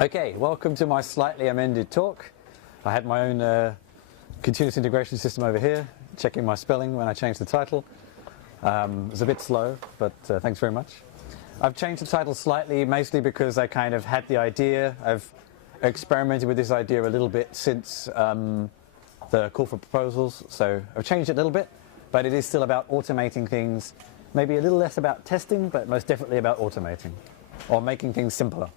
Okay, welcome to my slightly amended talk. I had my own continuous integration system over here, checking my spelling when I changed the title. It was a bit slow, but thanks very much. I've changed the title slightly, mostly because I kind of had the idea. I've experimented with this idea a little bit since the call for proposals, so I've changed it a little bit, but it is still about automating things, maybe a little less about testing, but most definitely about automating, or making things simpler.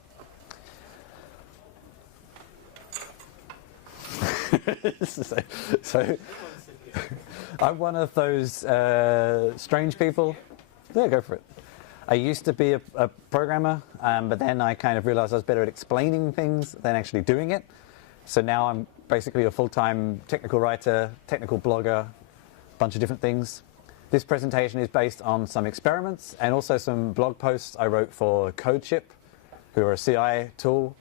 so I'm one of those strange people. Yeah, go for it. I used to be a programmer, but then I kind of realized I was better at explaining things than actually doing it. So now I'm basically a full-time technical writer, technical blogger, a bunch of different things. This presentation is based on some experiments and also some blog posts I wrote for CodeShip, who are a CI tool,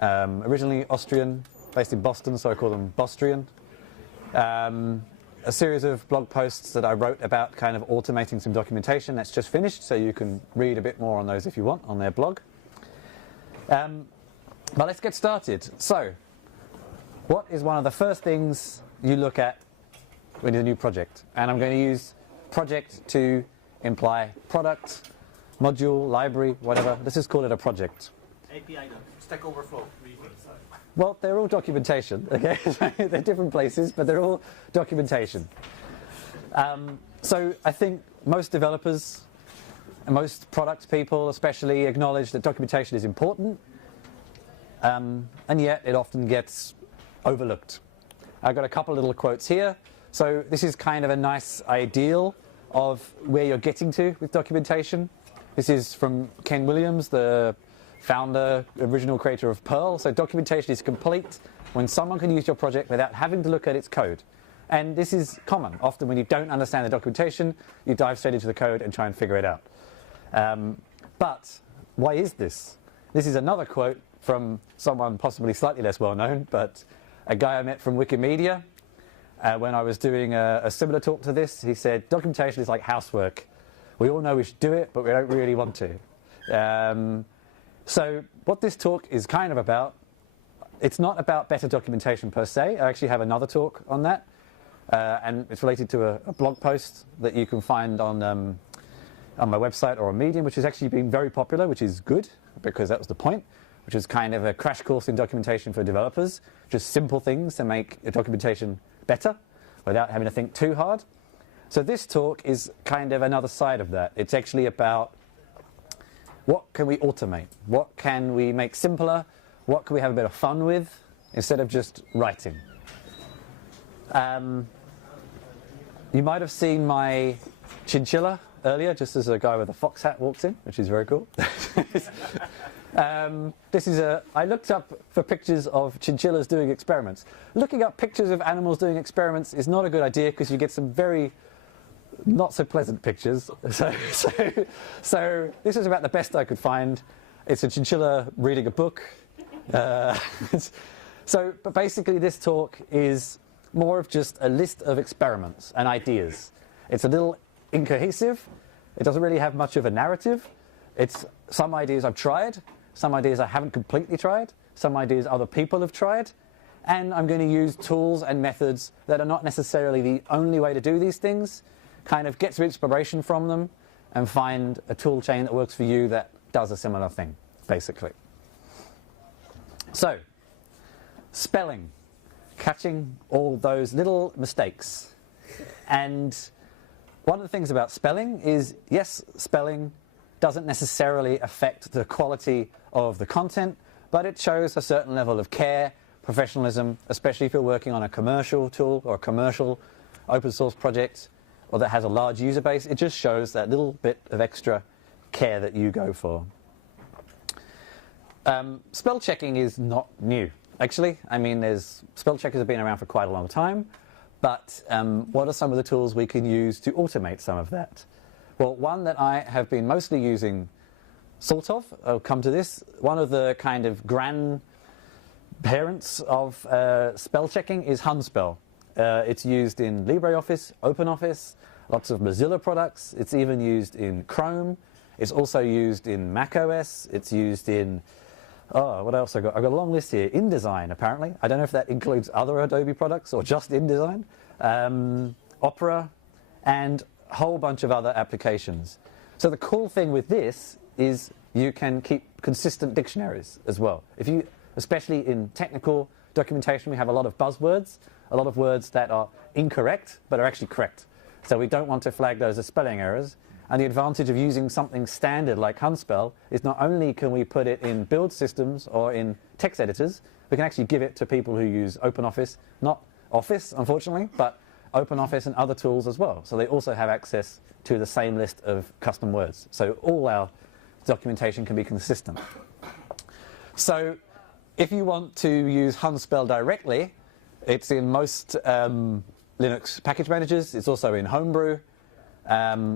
originally Austrian, based in Boston, so I call them Bostrian. A series of blog posts that I wrote about kind of automating some documentation that's just finished, so you can read a bit more on those if you want on their blog. But let's get started. So, what is one of the first things you look at when you do a new project? And I'm going to use project to imply product, module, library, whatever. Let's just call it a project. API doc, Stack Overflow. Well, they're all documentation, okay? They're different places, but they're all documentation. So I think most developers, and most product people especially, acknowledge that documentation is important, and yet it often gets overlooked. I've got a couple of little quotes here. So this is kind of a nice ideal of where you're getting to with documentation. This is from Ken Williams, the founder, original creator of Perl. So documentation is complete when someone can use your project without having to look at its code. And this is common. Often when you don't understand the documentation, you dive straight into the code and try and figure it out. But why is this? This is another quote from someone possibly slightly less well known, but a guy I met from Wikimedia. When I was doing a similar talk to this, he said, documentation is like housework. We all know we should do it, but we don't really want to. So what this talk is kind of about, it's not about better documentation per se. I actually have another talk on that, and it's related to a blog post that you can find on my website or on Medium, which has actually been very popular, which is good, because that was the point, which is kind of a crash course in documentation for developers, just simple things to make a documentation better without having to think too hard. So this talk is kind of another side of that. It's actually about what can we automate? What can we make simpler? What can we have a bit of fun with instead of just writing? You might have seen my chinchilla earlier, just as a guy with a fox hat walks in, which is very cool. I looked up for pictures of chinchillas doing experiments. Looking up pictures of animals doing experiments is not a good idea because you get some very not so pleasant pictures. So this is about the best I could find. It's a chinchilla reading a book. But basically this talk is more of just a list of experiments and ideas. It's a little incohesive. It doesn't really have much of a narrative. It's some ideas I've tried, some ideas I haven't completely tried, some ideas other people have tried, and I'm going to use tools and methods that are not necessarily the only way to do these things. Kind of get some inspiration from them and find a tool chain that works for you that does a similar thing, basically. So, spelling, catching all those little mistakes. And one of the things about spelling is, yes, spelling doesn't necessarily affect the quality of the content, but it shows a certain level of care, professionalism, especially if you're working on a commercial tool or a commercial open source project, or that has a large user base. It just shows that little bit of extra care that you go for. Spell checking is not new, actually. I mean, spell checkers have been around for quite a long time, but what are some of the tools we can use to automate some of that? Well, one that I have been mostly using, sort of, I'll come to this, one of the kind of grandparents of spell checking is Hunspell. It's used in LibreOffice, OpenOffice, lots of Mozilla products. It's even used in Chrome. It's also used in macOS. It's used in Oh, what else I got? I've got a long list here. InDesign, apparently. I don't know if that includes other Adobe products or just InDesign. Opera, and a whole bunch of other applications. So the cool thing with this is you can keep consistent dictionaries as well. If you, especially in technical documentation, we have a lot of buzzwords, a lot of words that are incorrect but are actually correct. So we don't want to flag those as spelling errors. And the advantage of using something standard like Hunspell is not only can we put it in build systems or in text editors, we can actually give it to people who use OpenOffice, not Office, unfortunately, but OpenOffice and other tools as well. So they also have access to the same list of custom words. So all our documentation can be consistent. So if you want to use Hunspell directly, it's in most Linux package managers. It's also in Homebrew.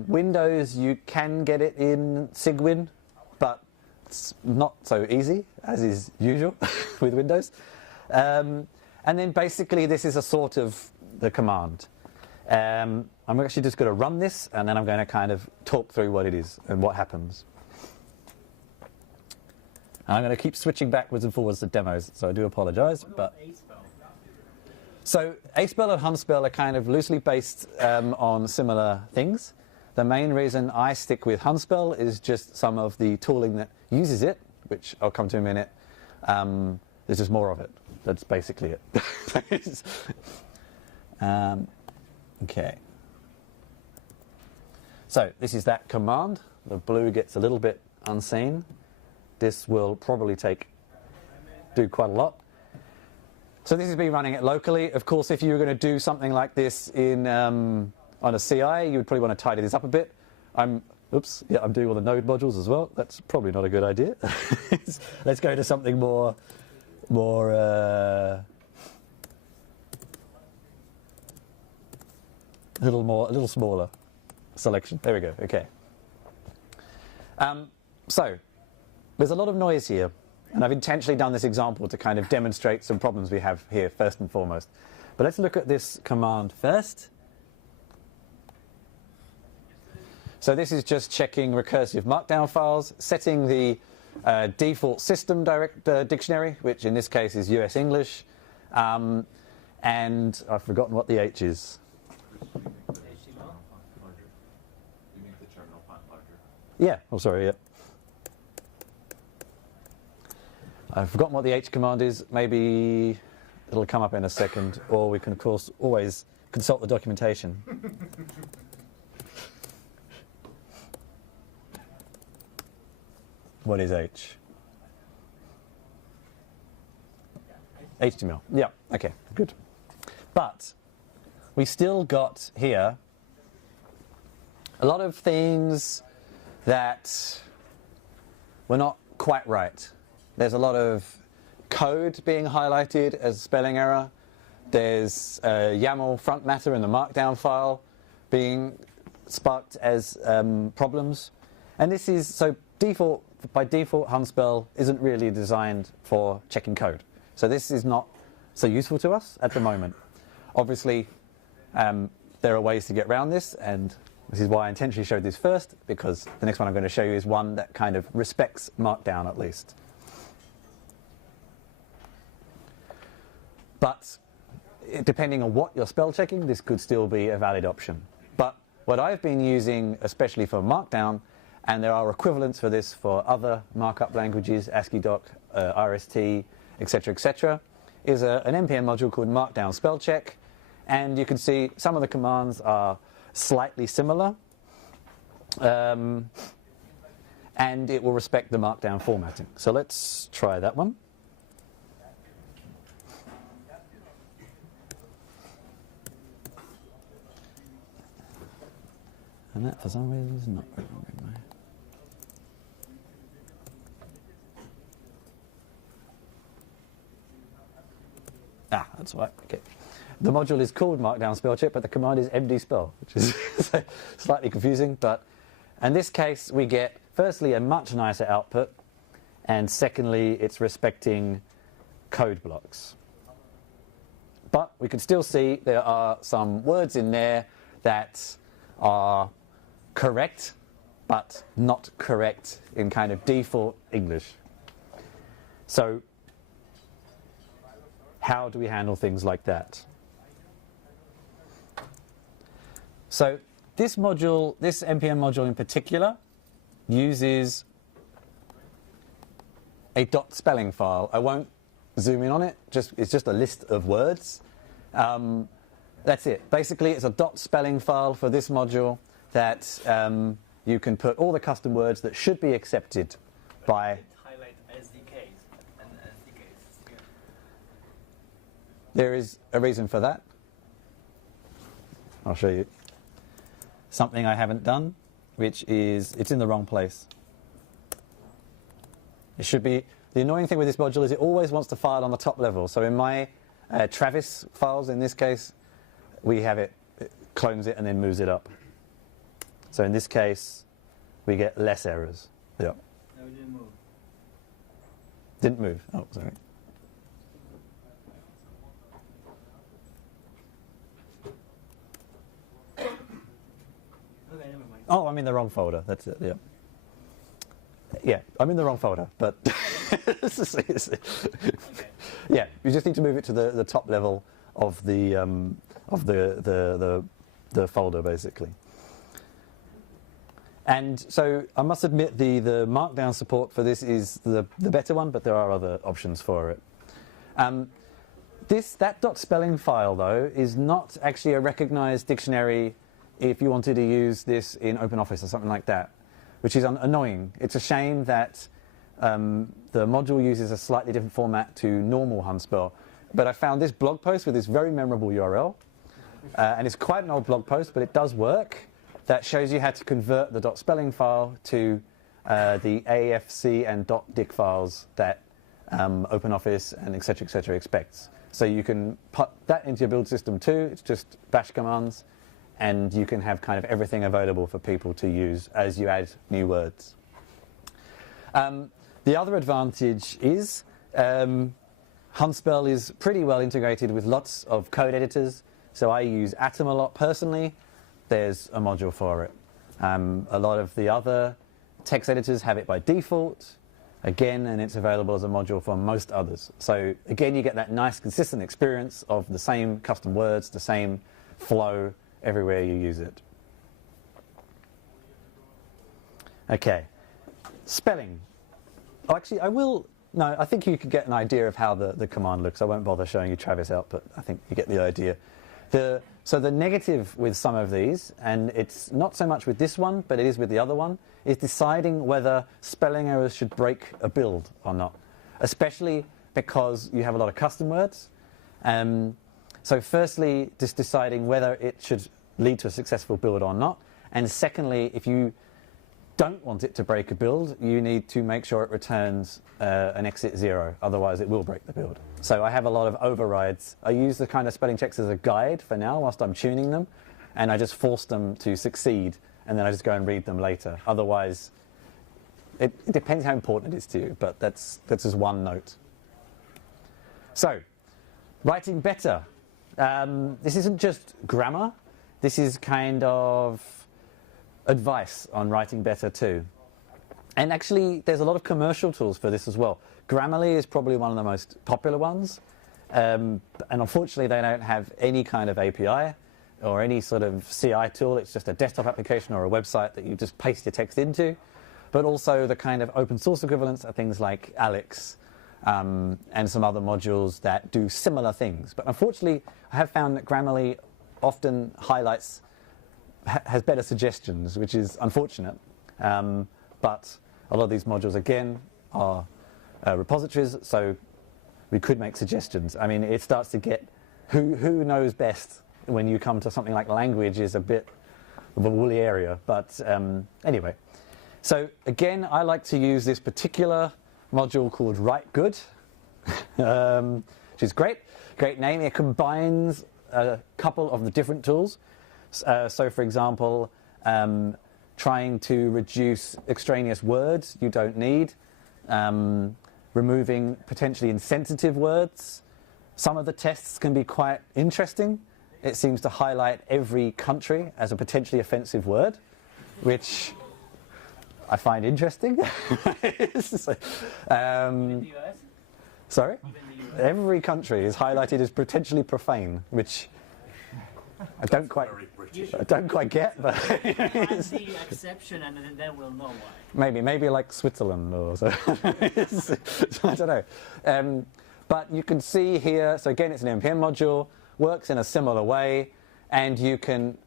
Windows, you can get it in Cygwin, but it's not so easy, as is usual with Windows. And then basically this is a sort of the command. I'm actually just going to run this, and then I'm going to kind of talk through what it is and what happens. And I'm going to keep switching backwards and forwards to demos, so I do apologize. But so Aspell and Hunspell are kind of loosely based on similar things. The main reason I stick with Hunspell is just some of the tooling that uses it, which I'll come to in a minute. There's just more of it. That's basically it. Okay. So this is that command. The blue gets a little bit unseen. This will probably do quite a lot. So this has been running it locally. Of course, if you were going to do something like this in on a CI, you would probably want to tidy this up a bit. I'm doing all the node modules as well. That's probably not a good idea. Let's go to something more a little smaller selection. There we go. Okay. So there's a lot of noise here. And I've intentionally done this example to kind of demonstrate some problems we have here first and foremost. But let's look at this command first. So this is just checking recursive markdown files, setting the default system dictionary, which in this case is US English. And I've forgotten what the H is. Yeah, oh sorry, yeah. I've forgotten what the H command is. Maybe it'll come up in a second, or we can, of course, always consult the documentation. What is H? HTML. Yeah, okay, good. But we still got here a lot of things that were not quite right. There's a lot of code being highlighted as a spelling error. There's a YAML front matter in the markdown file being sparked as problems. And this is, so by default, Hunspell isn't really designed for checking code. So this is not so useful to us at the moment. Obviously, there are ways to get around this, and this is why I intentionally showed this first, because the next one I'm going to show you is one that kind of respects markdown at least. But depending on what you're spell checking, this could still be a valid option. But what I've been using, especially for Markdown, and there are equivalents for this for other markup languages, ASCII-Doc, RST, etc., is an NPM module called Markdown Spell Check. And you can see some of the commands are slightly similar. And it will respect the Markdown formatting. So let's try that one. And that, for some reason, is not working. That's right. Okay. The module is called Markdown Spell Check, but the command is mdspell, which is slightly confusing. But in this case, we get, firstly, a much nicer output, and secondly, it's respecting code blocks. But we can still see there are some words in there that are correct, but not correct in kind of default English. So how do we handle things like that? So this module, this npm module in particular, uses a .spelling file. I won't zoom in on it, it's just a list of words. That's it. Basically, it's a .spelling file for this module that you can put all the custom words that should be accepted by... Highlight SDKs and SDKs. Yeah. There is a reason for that. I'll show you. Something I haven't done, which is, it's in the wrong place. It should be, the annoying thing with this module is it always wants to file on the top level. So in my Travis files, in this case, we have it clones it and then moves it up. So in this case, we get less errors. Yeah. No, it didn't move. Didn't move. Oh, sorry. Okay, never mind. Oh, I'm in the wrong folder. That's it. Yeah. Yeah, I'm in the wrong folder, but Okay. yeah, you just need to move it to the top level of the folder, basically. And so I must admit the Markdown support for this is the better one, but there are other options for it. That .spelling file, though, is not actually a recognized dictionary if you wanted to use this in OpenOffice or something like that, which is annoying. It's a shame that the module uses a slightly different format to normal Hunspell. But I found this blog post with this very memorable URL, and it's quite an old blog post, but it does work. That shows you how to convert the .spelling file to the AFC and .dic files that OpenOffice and et cetera, expects. So you can put that into your build system too. It's just bash commands, and you can have kind of everything available for people to use as you add new words. The other advantage is Hunspell is pretty well integrated with lots of code editors. So I use Atom a lot personally. There's a module for it. A lot of the other text editors have it by default, again, and it's available as a module for most others. So again, you get that nice consistent experience of the same custom words, the same flow everywhere you use it. Okay, spelling. Oh, actually, I think you could get an idea of how the command looks. I won't bother showing you Travis out, but I think you get the idea. So the negative with some of these, and it's not so much with this one, but it is with the other one, is deciding whether spelling errors should break a build or not, especially because you have a lot of custom words. So firstly, just deciding whether it should lead to a successful build or not. And secondly, if you don't want it to break a build, you need to make sure it returns an exit 0, otherwise it will break the build. So I have a lot of overrides. I use the kind of spelling checks as a guide for now whilst I'm tuning them, and I just force them to succeed, and then I just go and read them later. Otherwise, it depends how important it is to you, but that's just one note. So, writing better. This isn't just grammar. This is kind of advice on writing better too. And actually, there's a lot of commercial tools for this as well. Grammarly is probably one of the most popular ones. And unfortunately, they don't have any kind of API or any sort of CI tool. It's just a desktop application or a website that you just paste your text into. But also the kind of open source equivalents are things like Alex and some other modules that do similar things. But unfortunately, I have found that Grammarly often has better suggestions, which is unfortunate. But a lot of these modules, again, are repositories, so we could make suggestions. I mean, it starts to get who knows best when you come to something like language is a bit of a woolly area. But anyway, so again, I like to use this particular module called Write Good, which is great name. It combines a couple of the different tools. So for example, trying to reduce extraneous words you don't need, removing potentially insensitive words. Some of the tests can be quite interesting. It seems to highlight every country as a potentially offensive word, which I find interesting. In the US? Sorry? Even the US. Every country is highlighted as potentially profane, which I don't quite get, but Find the exception, and then we'll know why. maybe like Switzerland or so. I don't know. But you can see here, so again, it's an NPM module, works in a similar way, and you can,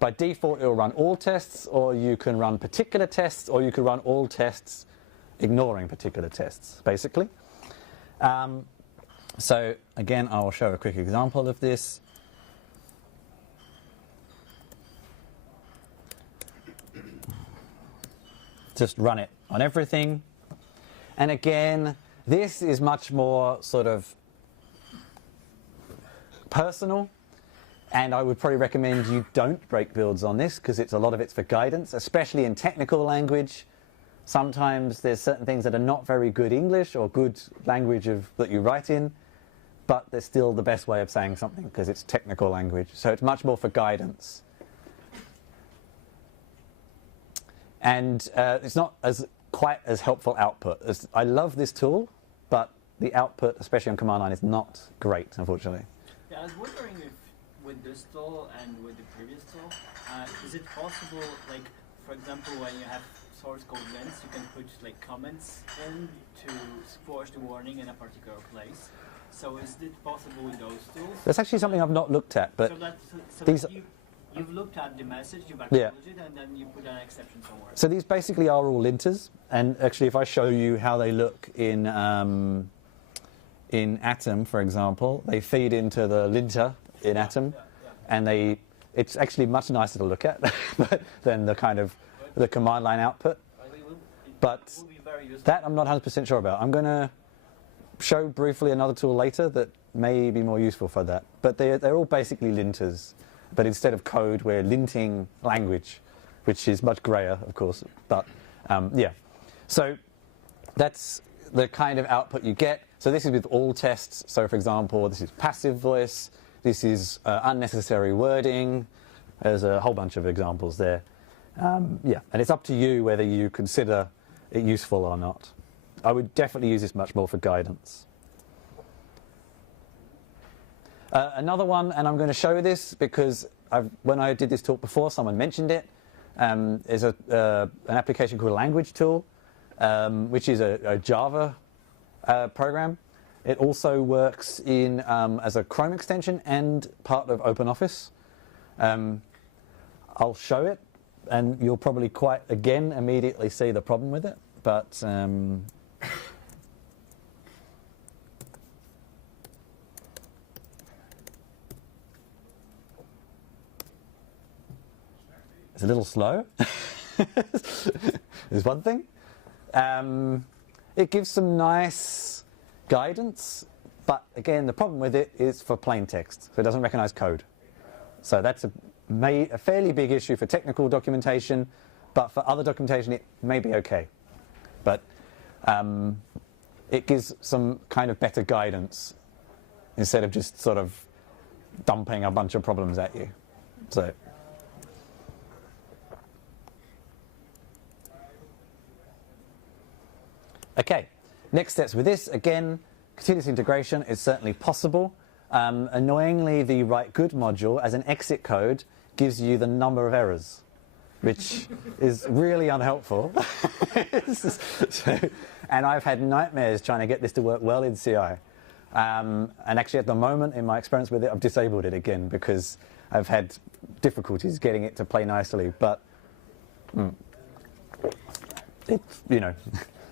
by default, it will run all tests, or you can run particular tests, or you can run all tests ignoring particular tests, basically. So again, I will show a quick example of this. Just run it on everything. And again, this is much more sort of personal, and I would probably recommend you don't break builds on this, because a lot of it's for guidance, especially in technical language. Sometimes there's certain things that are not very good English or good language that you write in, but they're still the best way of saying something because it's technical language. So it's much more for guidance. And it's not quite as helpful output. I love this tool, but the output, especially on command line, is not great, unfortunately. Yeah, I was wondering if with this tool and with the previous tool, is it possible, like, for example, when you have source code lints, you can put like comments in to squash the warning in a particular place. So is it possible with those tools? That's actually something I've not looked at, but so these. You've looked at the message, you've acknowledged it, and then you put an exception somewhere. So these basically are all linters, and actually, if I show you how they look in Atom, for example, they feed into the linter in Atom, and it's actually much nicer to look at than the kind of the command line output. But that I'm not 100% sure about. I'm going to show briefly another tool later that may be more useful for that. But they're all basically linters. But instead of code, we're linting language, which is much grayer, of course. But yeah, so that's the kind of output you get. So this is with all tests. So for example, this is passive voice. This is unnecessary wording. There's a whole bunch of examples there. Yeah, and it's up to you whether you consider it useful or not. I would definitely use this much more for guidance. Another one, and I'm going to show this because when I did this talk before, someone mentioned it, is an application called Language Tool, which is a Java program. It also works in as a Chrome extension and part of OpenOffice. I'll show it, and you'll probably immediately see the problem with it, but it's a little slow. Is one thing. It gives some nice guidance, but again, the problem with it is for plain text, so it doesn't recognize code. So that's a fairly big issue for technical documentation, but for other documentation it may be okay. But it gives some kind of better guidance instead of just sort of dumping a bunch of problems at you. So. Okay, next steps with this. Again, continuous integration is certainly possible. Annoyingly, the write good module as an exit code gives you the number of errors, which is really unhelpful. And I've had nightmares trying to get this to work well in CI. And actually at the moment, in my experience with it, I've disabled it again because I've had difficulties getting it to play nicely. But,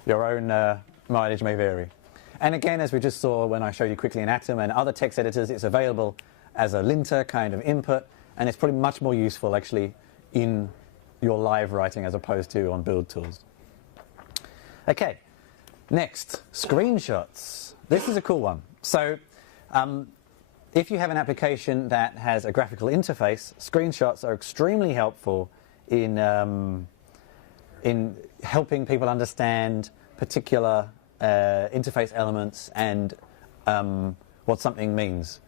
your own mileage may vary. And again, as we just saw when I showed you quickly in Atom and other text editors, it's available as a linter kind of input, and it's probably much more useful actually in your live writing as opposed to on build tools. Okay, next, screenshots. This is a cool one. So if you have an application that has a graphical interface, screenshots are extremely helpful in helping people understand particular interface elements and what something means.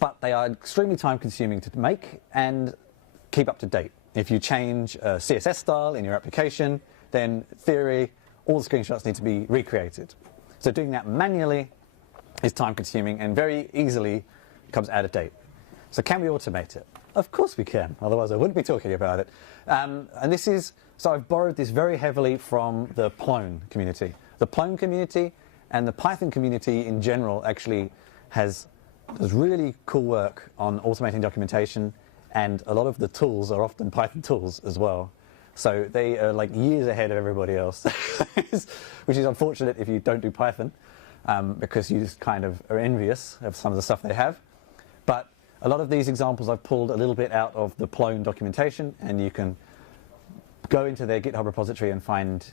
But they are extremely time consuming to make and keep up to date. If you change a CSS style in your application, then in theory, all the screenshots need to be recreated. So doing that manually is time consuming and very easily becomes out of date. So can we automate it? Of course we can, otherwise I wouldn't be talking about it. And this is, so I've borrowed this very heavily from the Plone community. The Plone community and the Python community in general actually does really cool work on automating documentation, and a lot of the tools are often Python tools as well. So they are like years ahead of everybody else, which is unfortunate if you don't do Python, because you just kind of are envious of some of the stuff they have. But a lot of these examples I've pulled a little bit out of the Plone documentation, and you can go into their GitHub repository and find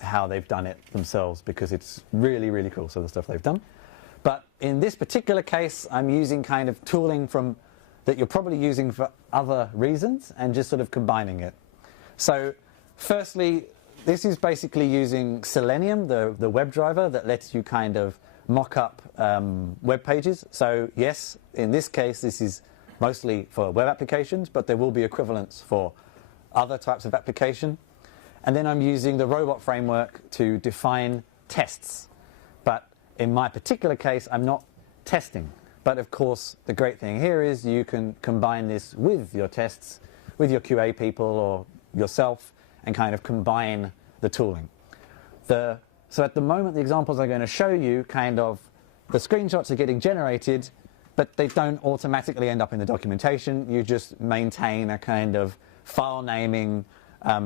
how they've done it themselves, because it's really, really cool, some of the stuff they've done. But in this particular case, I'm using kind of tooling from that you're probably using for other reasons and just sort of combining it. So firstly, this is basically using Selenium, the WebDriver that lets you kind of mock up web pages. So yes, in this case, this is mostly for web applications, but there will be equivalents for other types of application. And then I'm using the robot framework to define tests. But in my particular case, I'm not testing. But of course, the great thing here is you can combine this with your tests, with your QA people or yourself, and kind of combine the tooling. So at the moment, the examples I'm going to show you, kind of, the screenshots are getting generated, but they don't automatically end up in the documentation. You just maintain a kind of file naming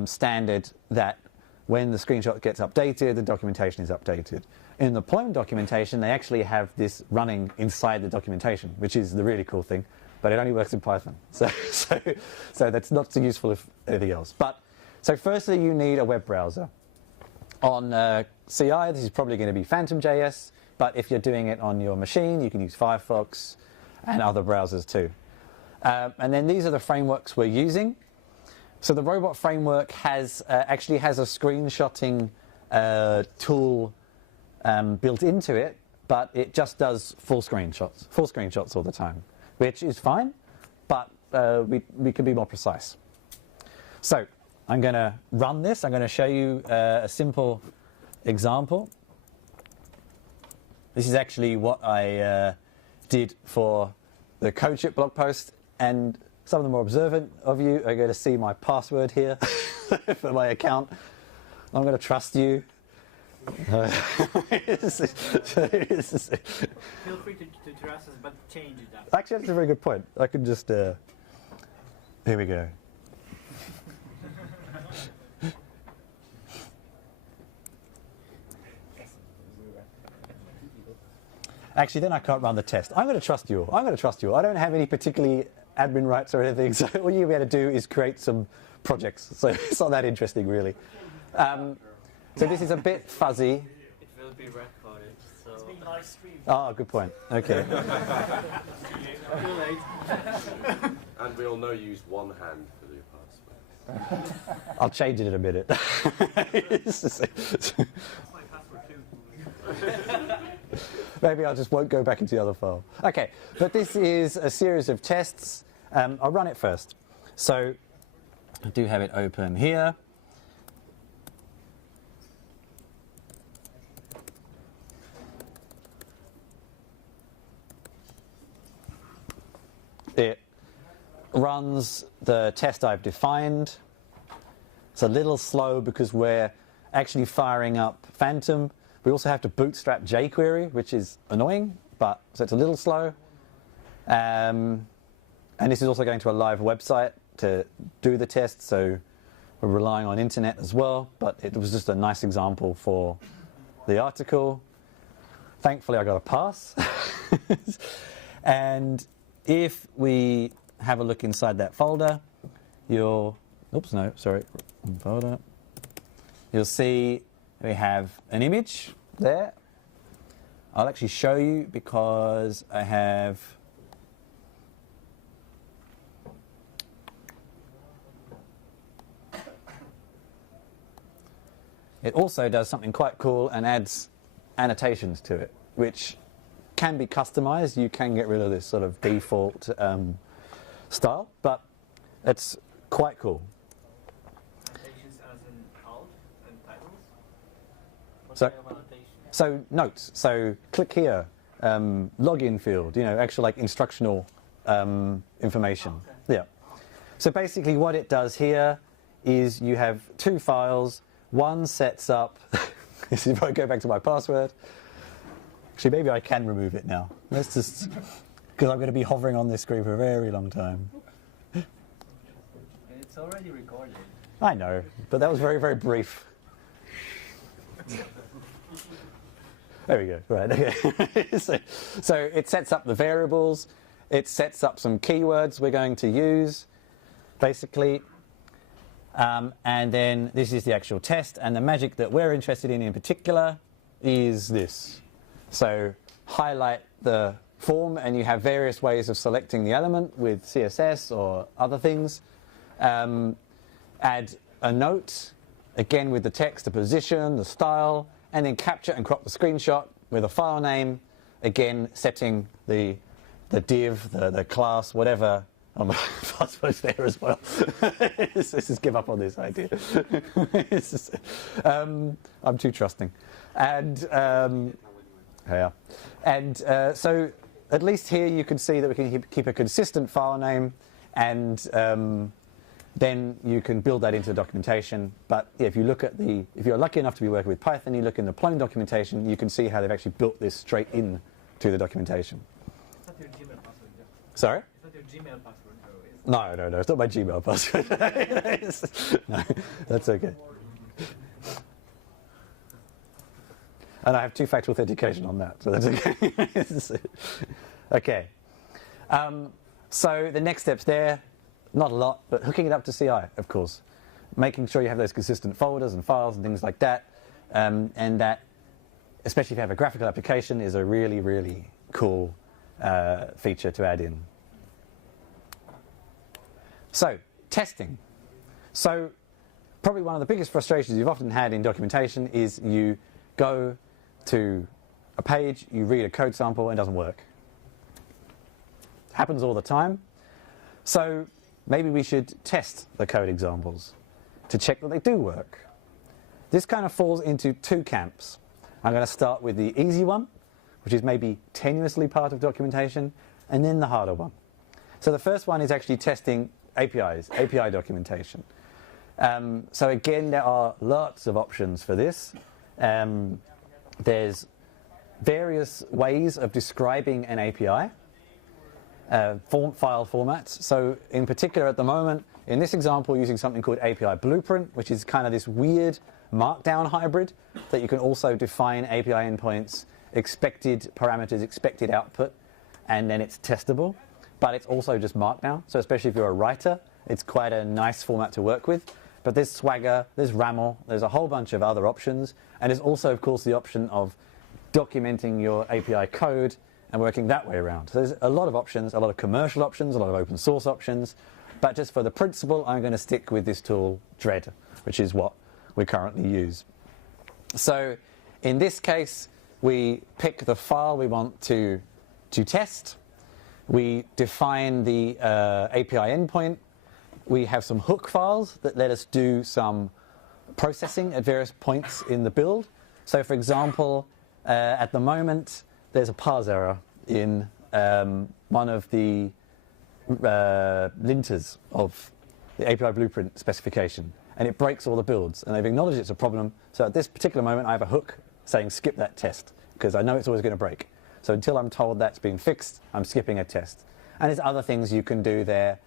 standard that when the screenshot gets updated, the documentation is updated. In the Plone documentation, they actually have this running inside the documentation, which is the really cool thing, but it only works in Python. So that's not so useful if anything else. But so firstly, you need a web browser. On CI, this is probably going to be Phantom.js, but if you're doing it on your machine, you can use Firefox and other browsers too. And then these are the frameworks we're using. So the robot framework actually has a screenshotting tool built into it, but it just does full screenshots all the time, which is fine, but we can be more precise. So I'm going to run this. I'm going to show you a simple example. This is actually what I did for the CodeShip blog post, and some of the more observant of you are going to see my password here for my account. I'm going to trust you. Feel free to trust us, but change it up. Actually, that's a very good point. I can just... here we go. Actually, then I can't run the test. I'm going to trust you all. I don't have any particularly admin rights or anything, so all you'll be able to do is create some projects. So it's not that interesting, really. So this is a bit fuzzy. It will be recorded, so... It's being live streamed. Oh, good point. Okay. Too late. And we all know you used one hand for your password. I'll change it in a minute. That's my password too. Maybe I just won't go back into the other file. Okay, but this is a series of tests. I'll run it first. So I do have it open here. It runs the test I've defined. It's a little slow because we're actually firing up Phantom. We also have to bootstrap jQuery, which is annoying, but so it's a little slow. And this is also going to a live website to do the test, so we're relying on internet as well, but it was just a nice example for the article. Thankfully, I got a pass. And if we have a look inside that folder, you'll see we have an image there. I'll actually show you because I have it also does something quite cool and adds annotations to it, which can be customized. You can get rid of this sort of default style, but it's quite cool. Annotations as in alt and titles? What So- kind of annotation? So notes. So click here login field, actual like instructional information. Yeah. So basically what it does here is you have two files. One sets up, if I go back to my password, actually maybe I can remove it now. Let's just, because I'm going to be hovering on this screen for a very long time. It's already recorded. I know, but that was very, very brief. There we go. Right. Okay. So it sets up the variables. It sets up some keywords we're going to use, basically. And then this is the actual test. And the magic that we're interested in particular is this. So highlight the form, and you have various ways of selecting the element with CSS or other things. Add a note, again with the text, the position, the style, and then capture and crop the screenshot with a file name, again setting the div, the class, whatever. Oh, my password's there as well. Let's just give up on this idea. I'm too trusting. And yeah. And so at least here you can see that we can keep a consistent file name, and then you can build that into the documentation. But if you look at if you're lucky enough to be working with Python, you look in the Plone documentation, you can see how they've actually built this straight in to the documentation. Is that your Gmail password? Yeah. Sorry? Is that your Gmail password? No, it's not my Gmail password. No, that's okay. And I have two-factor authentication on that, so that's okay. Okay. So the next steps there, not a lot, but hooking it up to CI, of course. Making sure you have those consistent folders and files and things like that. And that, especially if you have a graphical application, is a really, really cool feature to add in. So, testing. So, probably one of the biggest frustrations you've often had in documentation is you go to a page, you read a code sample, and it doesn't work. Happens all the time. So, maybe we should test the code examples to check that they do work. This kind of falls into two camps. I'm going to start with the easy one, which is maybe tenuously part of documentation, and then the harder one. So the first one is actually testing APIs, API documentation. So again, there are lots of options for this. There's various ways of describing an API, file formats. So in particular at the moment, in this example, using something called API Blueprint, which is kind of this weird markdown hybrid that you can also define API endpoints, expected parameters, expected output, and then it's testable. But it's also just markdown. So especially if you're a writer, it's quite a nice format to work with. But there's Swagger, there's RAML, there's a whole bunch of other options. And there's also, of course, the option of documenting your API code and working that way around. So there's a lot of options, a lot of commercial options, a lot of open source options. But just for the principle, I'm going to stick with this tool, Dread, which is what we currently use. So in this case, we pick the file we want to test. We define the API endpoint. We have some hook files that let us do some processing at various points in the build. So for example, at the moment, there's a parse error in one of the linters of the API Blueprint specification, and it breaks all the builds. And they've acknowledged it's a problem. So at this particular moment, I have a hook saying skip that test, because I know it's always going to break. So until I'm told that's been fixed, I'm skipping a test. And there's other things you can do there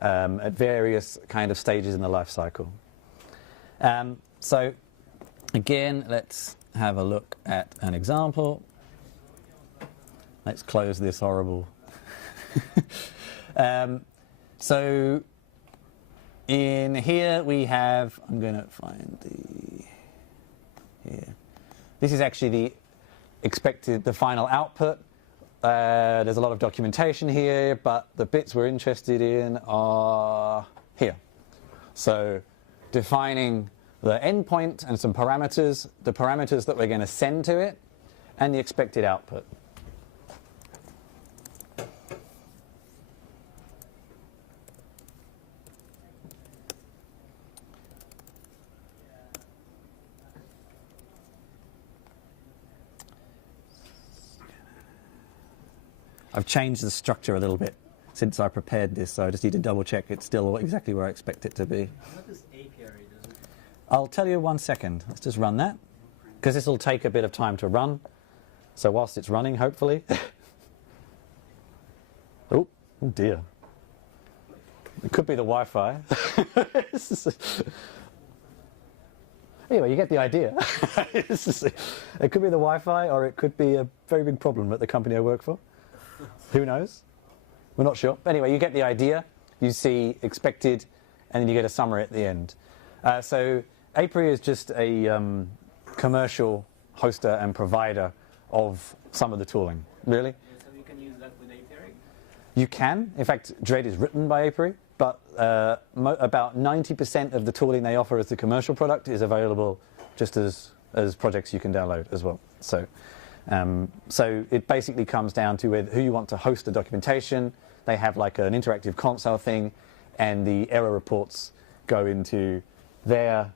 at various kind of stages in the life cycle. So again, let's have a look at an example. Let's close this horrible. So in here we have, I'm going to find here. This is actually the expected, the final output. There's a lot of documentation here, but the bits we're interested in are here. So defining the endpoint and some parameters, the parameters that we're going to send to it, and the expected output. I've changed the structure a little bit since I prepared this, so I just need to double check it's still exactly where I expect it to be. What is apiary? Does it? I'll tell you 1 second. Let's just run that, because this will take a bit of time to run. So whilst it's running, hopefully. Oh dear. It could be the Wi-Fi. Anyway, you get the idea. It could be the Wi-Fi, or it could be a very big problem at the company I work for. Who knows? We're not sure. Anyway, you get the idea. You see expected, and then you get a summary at the end. So Apiary is just a commercial hoster and provider of some of the tooling. Really? So you can use that with apiary? You can. In fact, Dread is written by Apiary, but about 90% of the tooling they offer as the commercial product is available just as projects you can download as well. So it basically comes down to who you want to host the documentation. They have like an interactive console thing, and the error reports go into their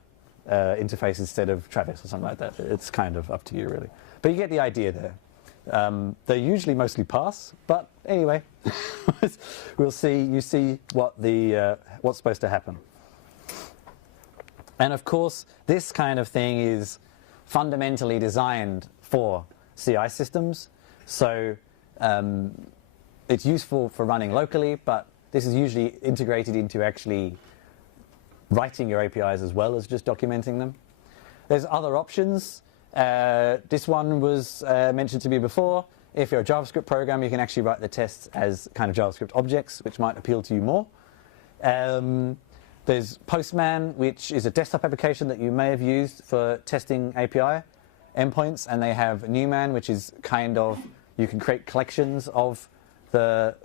interface instead of Travis or something like that. It's kind of up to you, really. But you get the idea there. They usually mostly pass, but anyway, we'll see. You see what's supposed to happen. And of course, this kind of thing is fundamentally designed for CI systems. So it's useful for running locally, but this is usually integrated into actually writing your APIs as well as just documenting them. There's other options. This one was mentioned to me before. If you're a JavaScript program, you can actually write the tests as kind of JavaScript objects, which might appeal to you more. There's Postman, which is a desktop application that you may have used for testing API endpoints, and they have Newman, which is kind of, you can create collections of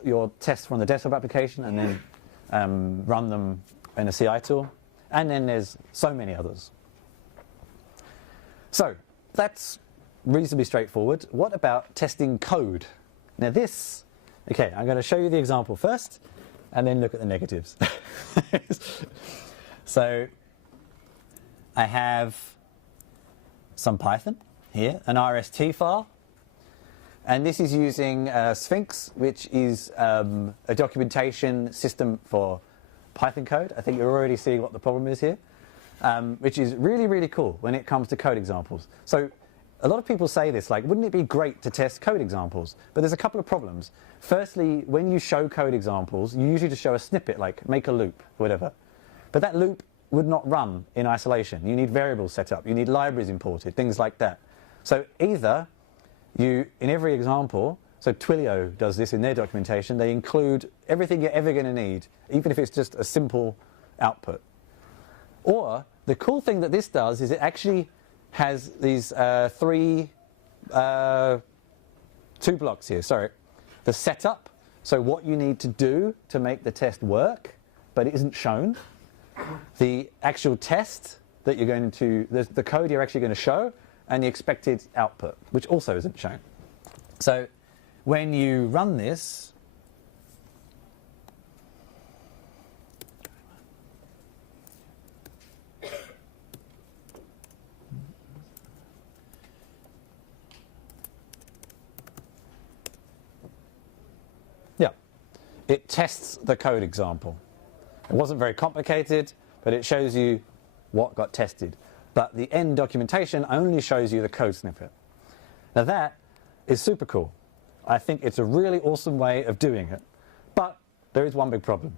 your tests from the desktop application and then run them in a CI tool. And then there's so many others. So that's reasonably straightforward. What about testing code? Now okay, I'm going to show you the example first and then look at the negatives. So I have some Python here, an RST file, and this is using Sphinx, which is a documentation system for Python code. I think you're already seeing what the problem is here, which is really, really cool when it comes to code examples. So a lot of people say this, like, wouldn't it be great to test code examples? But there's a couple of problems. Firstly, when you show code examples, you usually just show a snippet, like make a loop, or whatever. But that loop would not run in isolation. You need variables set up, you need libraries imported, things like that. So either in every example, so Twilio does this in their documentation, they include everything you're ever going to need, even if it's just a simple output. Or the cool thing that this does is it actually has these two blocks here, sorry. The setup, so what you need to do to make the test work, but it isn't shown. The actual test that you're going to, the code you're actually going to show, and the expected output, which also isn't shown. So when you run this, it tests the code example. It wasn't very complicated, but it shows you what got tested. But the end documentation only shows you the code snippet. Now that is super cool. I think it's a really awesome way of doing it. But there is one big problem.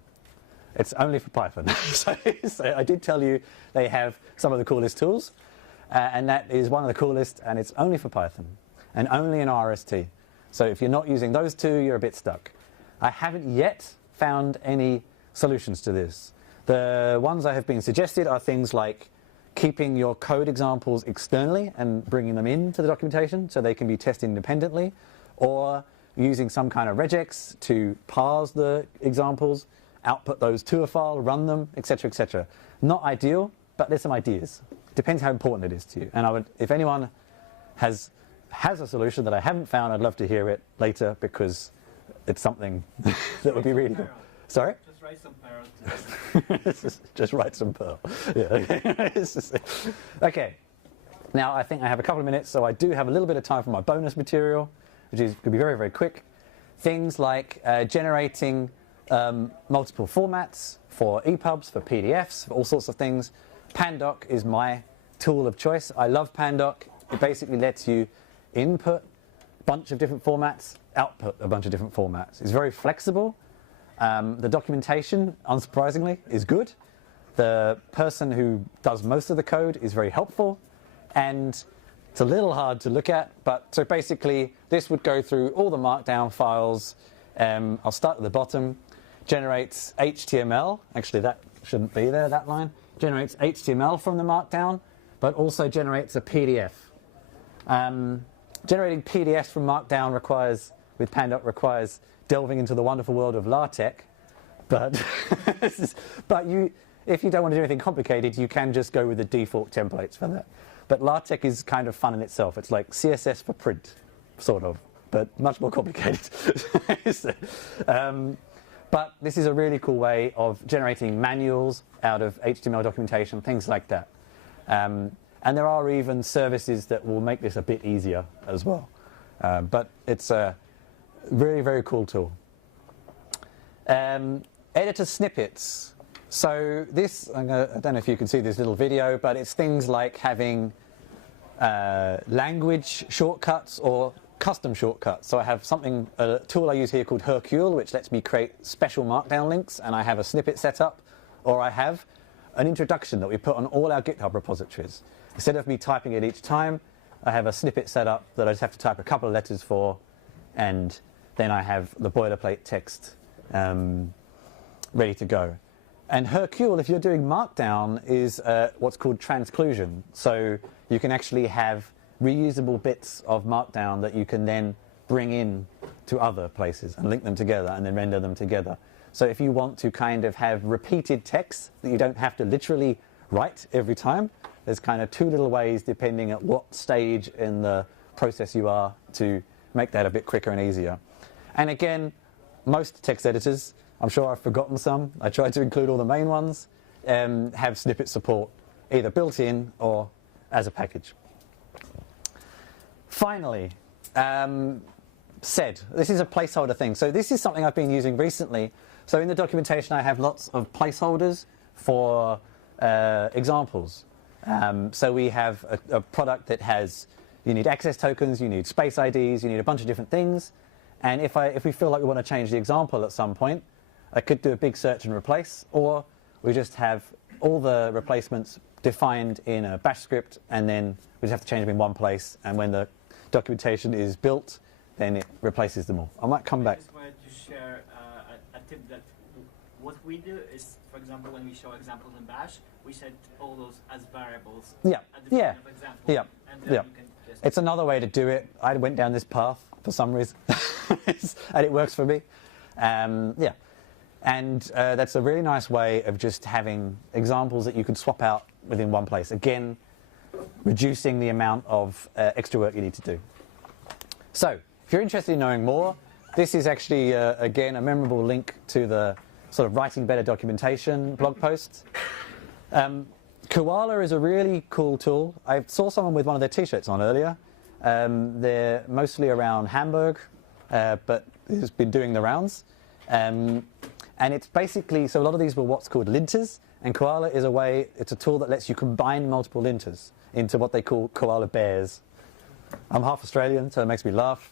It's only for Python. So I did tell you they have some of the coolest tools, and that is one of the coolest, and it's only for Python, and only in RST. So if you're not using those two, you're a bit stuck. I haven't yet found any solutions to this. The ones that have been suggested are things like keeping your code examples externally and bringing them into the documentation so they can be tested independently, or using some kind of regex to parse the examples, output those to a file, run them, etc., etc. Not ideal, but there's some ideas. Depends how important it is to you. And if anyone has a solution that I haven't found, I'd love to hear it later, because it's something that would be really good. Sorry? Just write some Perl. Just write some Perl. Yeah. Okay. Now I think I have a couple of minutes, so I do have a little bit of time for my bonus material, which is going to be very, very quick. things like generating multiple formats for EPUBs, for PDFs, for all sorts of things. Pandoc is my tool of choice. I love Pandoc. It basically lets you input a bunch of different formats, output a bunch of different formats. It's very flexible. The documentation, unsurprisingly, is good. The person who does most of the code is very helpful, and it's a little hard to look at, but so basically this would go through all the markdown files. I'll start at the bottom, generates HTML, actually that shouldn't be there, that line, generates HTML from the markdown, but also generates a PDF. Generating PDFs from markdown with Pandoc requires delving into the wonderful world of LaTeX, but, if you don't want to do anything complicated, you can just go with the default templates for that. But LaTeX is kind of fun in itself. It's like CSS for print, sort of, but much more complicated. But this is a really cool way of generating manuals out of HTML documentation, things like that. And there are even services that will make this a bit easier as well. But it's a very, very cool tool. Editor snippets. So this, I don't know if you can see this little video, but it's things like having language shortcuts or custom shortcuts. So I have a tool I use here called Hercule, which lets me create special markdown links, and I have a snippet set up, or I have an introduction that we put on all our GitHub repositories. Instead of me typing it each time, I have a snippet set up that I just have to type a couple of letters for, and then I have the boilerplate text ready to go. And Hercule, if you're doing Markdown, is what's called transclusion. So you can actually have reusable bits of Markdown that you can then bring in to other places and link them together and then render them together. So if you want to kind of have repeated text that you don't have to literally write every time, there's kind of two little ways depending at what stage in the process you are to make that a bit quicker and easier. And again, most text editors, I'm sure I've forgotten some, I tried to include all the main ones, have snippet support either built in or as a package. Finally, sed. This is a placeholder thing. So this is something I've been using recently. So in the documentation I have lots of placeholders for examples. So we have a product that has, you need access tokens, you need space IDs, you need a bunch of different things. And if we feel like we want to change the example at some point, I could do a big search and replace, or we just have all the replacements defined in a bash script, and then we just have to change them in one place, and when the documentation is built, then it replaces them all. I might come back. I just wanted to share a tip that what we do is, for example, when we show examples in bash, we set all those as variables at the beginning of example. Yeah. And then you can just It's another way to do it. I went down this path for some reason, and it works for me. And that's a really nice way of just having examples that you can swap out within one place. Again, reducing the amount of extra work you need to do. So, if you're interested in knowing more, this is actually, again, a memorable link to the sort of writing better documentation blog post. Koala is a really cool tool. I saw someone with one of their t-shirts on earlier. They're mostly around Hamburg, but it's been doing the rounds. And it's basically, so a lot of these were what's called linters, and Koala is it's a tool that lets you combine multiple linters into what they call koala bears. I'm half Australian, so it makes me laugh.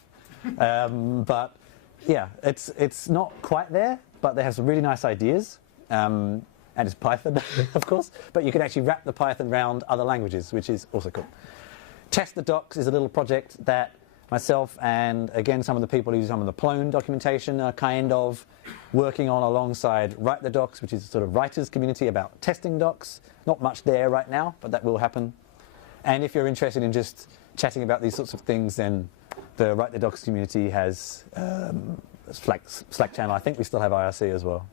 But yeah, it's not quite there, but they have some really nice ideas. And it's Python, of course, but you can actually wrap the Python around other languages, which is also cool. Test the Docs is a little project that myself and, again, some of the people who use some of the Plone documentation are kind of working on alongside Write the Docs, which is a sort of writers community about testing docs. Not much there right now, but that will happen. And if you're interested in just chatting about these sorts of things, then the Write the Docs community has a Slack channel. I think we still have IRC as well.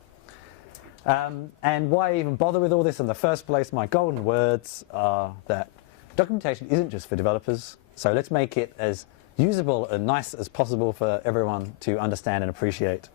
And why even bother with all this in the first place? My golden words are that documentation isn't just for developers, so let's make it as usable and nice as possible for everyone to understand and appreciate.